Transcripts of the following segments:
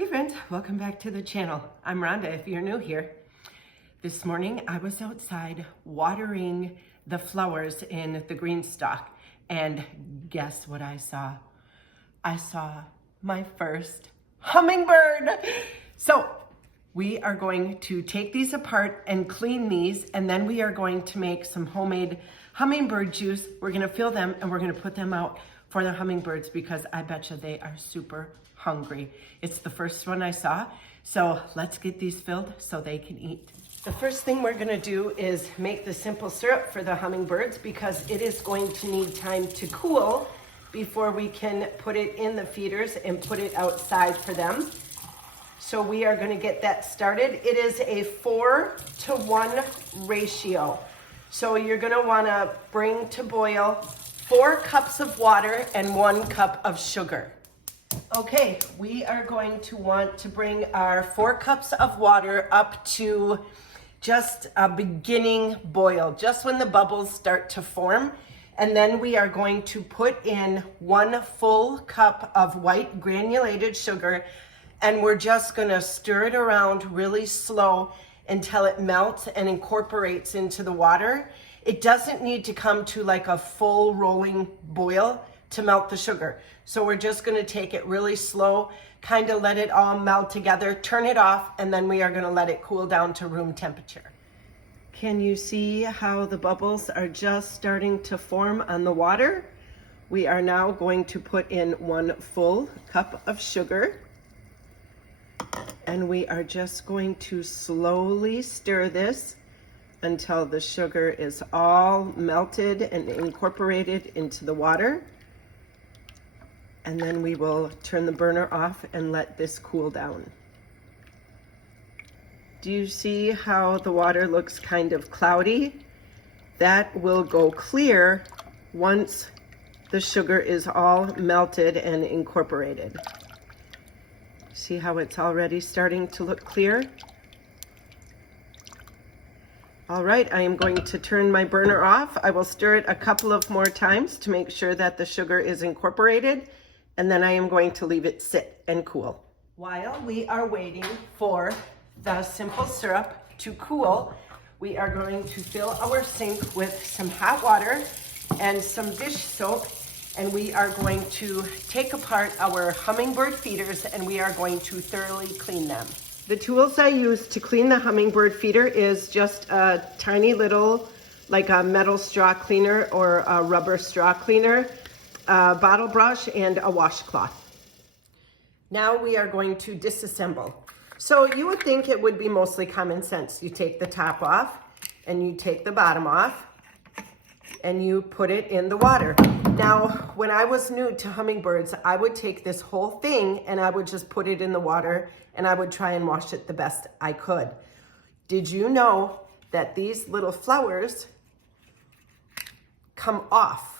Hey friends, welcome back to the channel. I'm Rhonda if you're new here. This morning I was outside watering the flowers in the green stalk, and guess what I saw? I saw my first hummingbird. So we are going to take these apart and clean these, and then we are going to make some homemade hummingbird juice. We're gonna fill them and we're gonna put them out for the hummingbirds because I bet you they are super hungry. It's the first one I saw, so let's get these filled so they can eat. The first thing we're gonna do is make the simple syrup for the hummingbirds because it is going to need time to cool before we can put it in the feeders and put it outside for them. So we are gonna get that started. It is a 4-to-1 ratio. So you're gonna wanna bring to boil 4 cups of water and 1 cup of sugar. Okay, we are going to want to bring our 4 cups of water up to just a beginning boil, just when the bubbles start to form. And then we are going to put in 1 full cup of white granulated sugar, and we're just gonna stir it around really slow until it melts and incorporates into the water. It doesn't need to come to like a full rolling boil to melt the sugar. So we're just gonna take it really slow, kind of let it all melt together, turn it off, and then we are gonna let it cool down to room temperature. Can you see how the bubbles are just starting to form on the water? We are now going to put in 1 full cup of sugar, and we are just going to slowly stir this until the sugar is all melted and incorporated into the water. And then we will turn the burner off and let this cool down. Do you see how the water looks kind of cloudy? That will go clear once the sugar is all melted and incorporated. See how it's already starting to look clear? All right, I am going to turn my burner off. I will stir it a couple of more times to make sure that the sugar is incorporated, and then I am going to leave it sit and cool. While we are waiting for the simple syrup to cool, we are going to fill our sink with some hot water and some dish soap, and we are going to take apart our hummingbird feeders and we are going to thoroughly clean them. The tools I use to clean the hummingbird feeder is just a tiny little, like a metal straw cleaner or a rubber straw cleaner, a bottle brush, and a washcloth. Now we are going to disassemble. So you would think it would be mostly common sense. You take the top off and you take the bottom off and you put it in the water. Now, when I was new to hummingbirds, I would take this whole thing and I would just put it in the water and I would try and wash it the best I could. Did you know that these little flowers come off?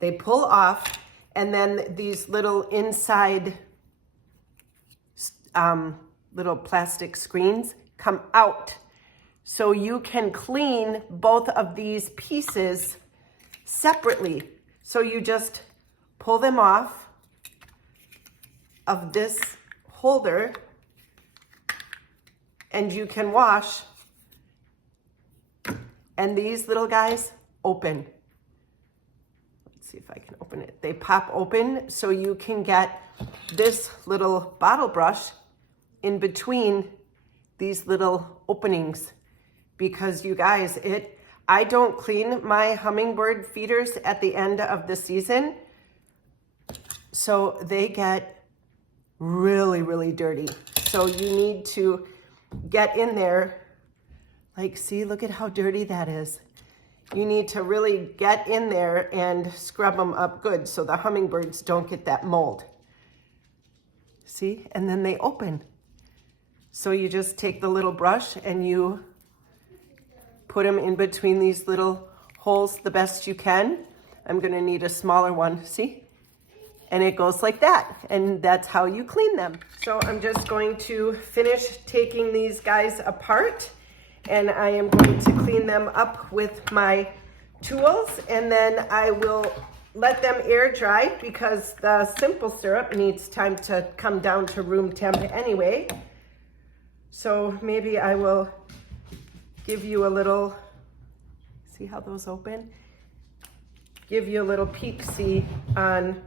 They pull off, and then these little inside little plastic screens come out. So you can clean both of these pieces separately. So you just pull them off of this holder and you can wash, and these little guys open. Let's see if I can open it. They pop open so you can get this little bottle brush in between these little openings, because you guys, I don't clean my hummingbird feeders at the end of the season, so they get really, really dirty. So you need to get in there, like, see, look at how dirty that is. You need to really get in there and scrub them up good so the hummingbirds don't get that mold. See, and then they open. So you just take the little brush and you put them in between these little holes the best you can. I'm gonna need a smaller one, see? And it goes like that, and that's how you clean them. So I'm just going to finish taking these guys apart, and I am going to clean them up with my tools, and then I will let them air dry because the simple syrup needs time to come down to room temp anyway. So maybe I will give you a little, see how those open? Give you a little peek-see on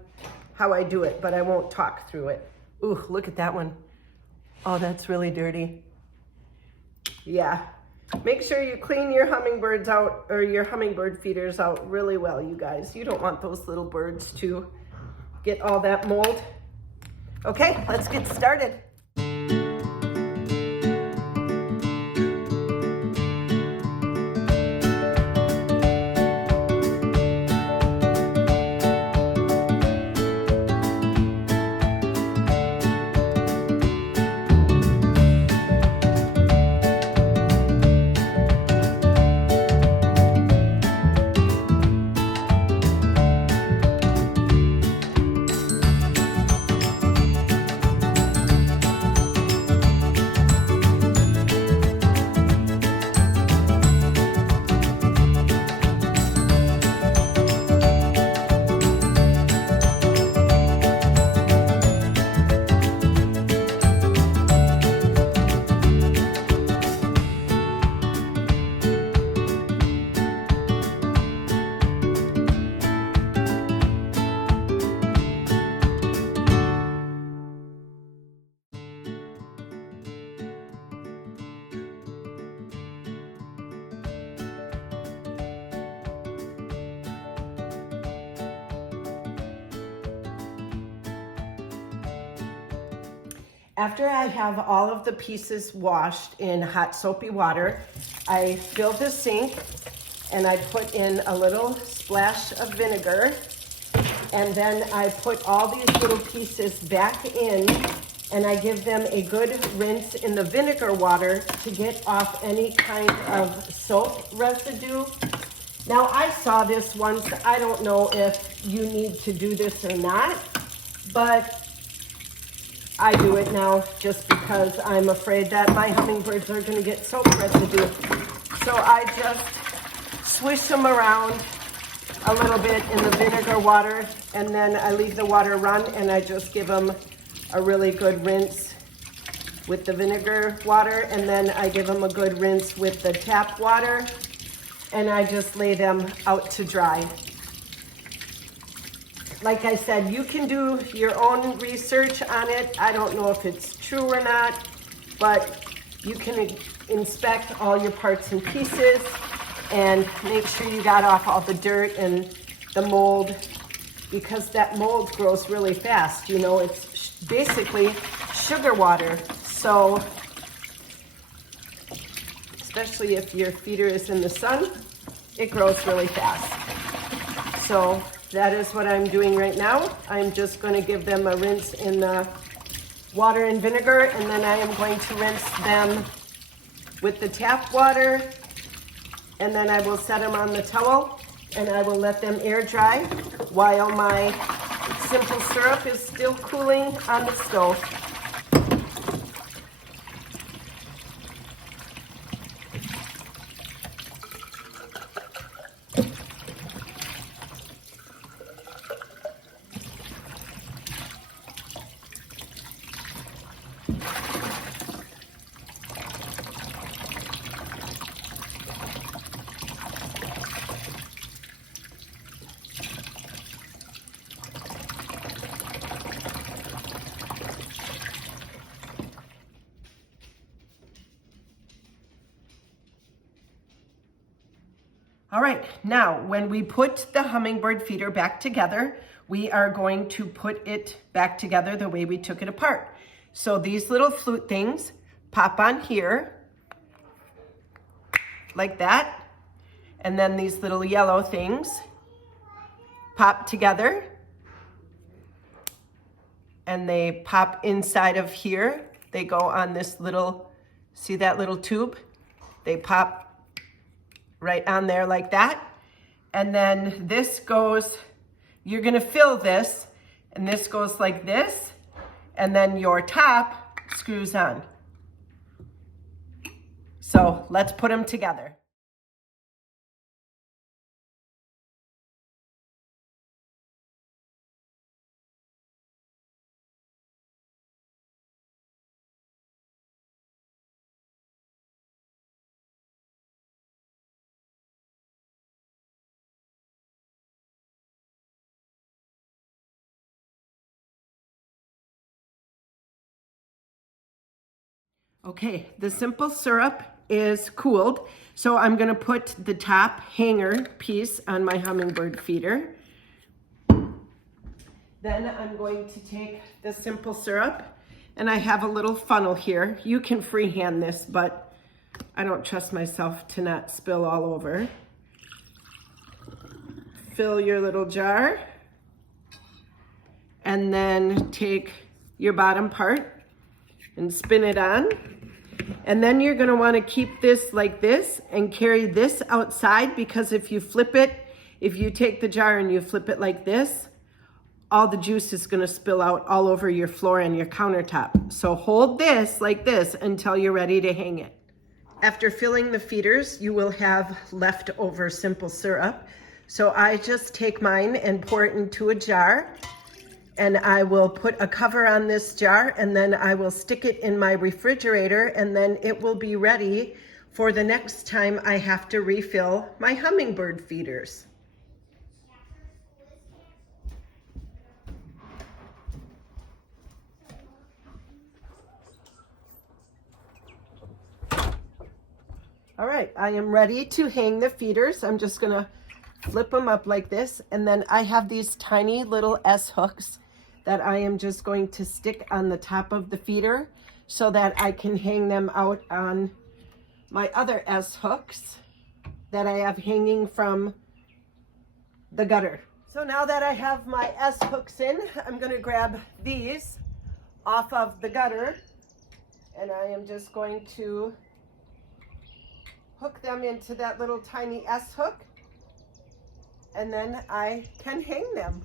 how I do it, but I won't talk through it. Ooh, look at that one. Oh, that's really dirty. Yeah. Make sure you clean your hummingbirds out, or your hummingbird feeders out really well, you guys. You don't want those little birds to get all that mold. Okay, let's get started. After I have all of the pieces washed in hot soapy water, I fill the sink and I put in a little splash of vinegar, and then I put all these little pieces back in and I give them a good rinse in the vinegar water to get off any kind of soap residue. Now I saw this once, I don't know if you need to do this or not, but I do it now just because I'm afraid that my hummingbirds are going to get soap residue. So I just swish them around a little bit in the vinegar water, and then I leave the water run and I just give them a really good rinse with the vinegar water, and then I give them a good rinse with the tap water, and I just lay them out to dry. Like I said, you can do your own research on it. I don't know if it's true or not, but you can inspect all your parts and pieces and make sure you got off all the dirt and the mold, because that mold grows really fast. You know, it's basically sugar water. So, especially if your feeder is in the sun, it grows really fast. So that is what I'm doing right now. I'm just going to give them a rinse in the water and vinegar, and then I am going to rinse them with the tap water, and then I will set them on the towel and I will let them air dry while my simple syrup is still cooling on the stove. All right, now when we put the hummingbird feeder back together, we are going to put it back together the way we took it apart. So these little flute things pop on here, like that. And then these little yellow things pop together. And they pop inside of here. They go on this little, see that little tube? They pop right on there like that. And then this goes, you're gonna fill this, and this goes like this, and then your top screws on. So let's put them together. Okay, the simple syrup is cooled, so I'm gonna put the top hanger piece on my hummingbird feeder. Then I'm going to take the simple syrup, and I have a little funnel here. You can freehand this, but I don't trust myself to not spill all over. Fill your little jar, and then take your bottom part and spin it on. And then you're gonna wanna keep this like this and carry this outside, because if you flip it, if you take the jar and you flip it like this, all the juice is gonna spill out all over your floor and your countertop. So hold this like this until you're ready to hang it. After filling the feeders, you will have leftover simple syrup. So I just take mine and pour it into a jar, and I will put a cover on this jar, and then I will stick it in my refrigerator, and then it will be ready for the next time I have to refill my hummingbird feeders. All right, I am ready to hang the feeders. I'm just gonna flip them up like this, and then I have these tiny little S hooks that I am just going to stick on the top of the feeder so that I can hang them out on my other S hooks that I have hanging from the gutter. So now that I have my S hooks in, I'm gonna grab these off of the gutter, and I am just going to hook them into that little tiny S hook, and then I can hang them.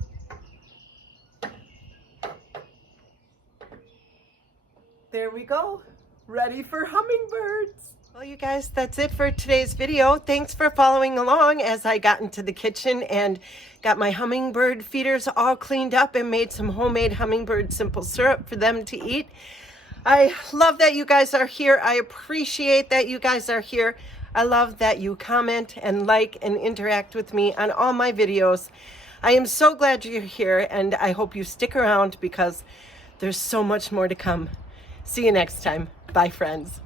There we go, ready for hummingbirds. Well, you guys, that's it for today's video. Thanks for following along as I got into the kitchen and got my hummingbird feeders all cleaned up and made some homemade hummingbird simple syrup for them to eat. I love that you guys are here. I appreciate that you guys are here. I love that you comment and like and interact with me on all my videos. I am so glad you're here, and I hope you stick around because there's so much more to come. See you next time. Bye, friends.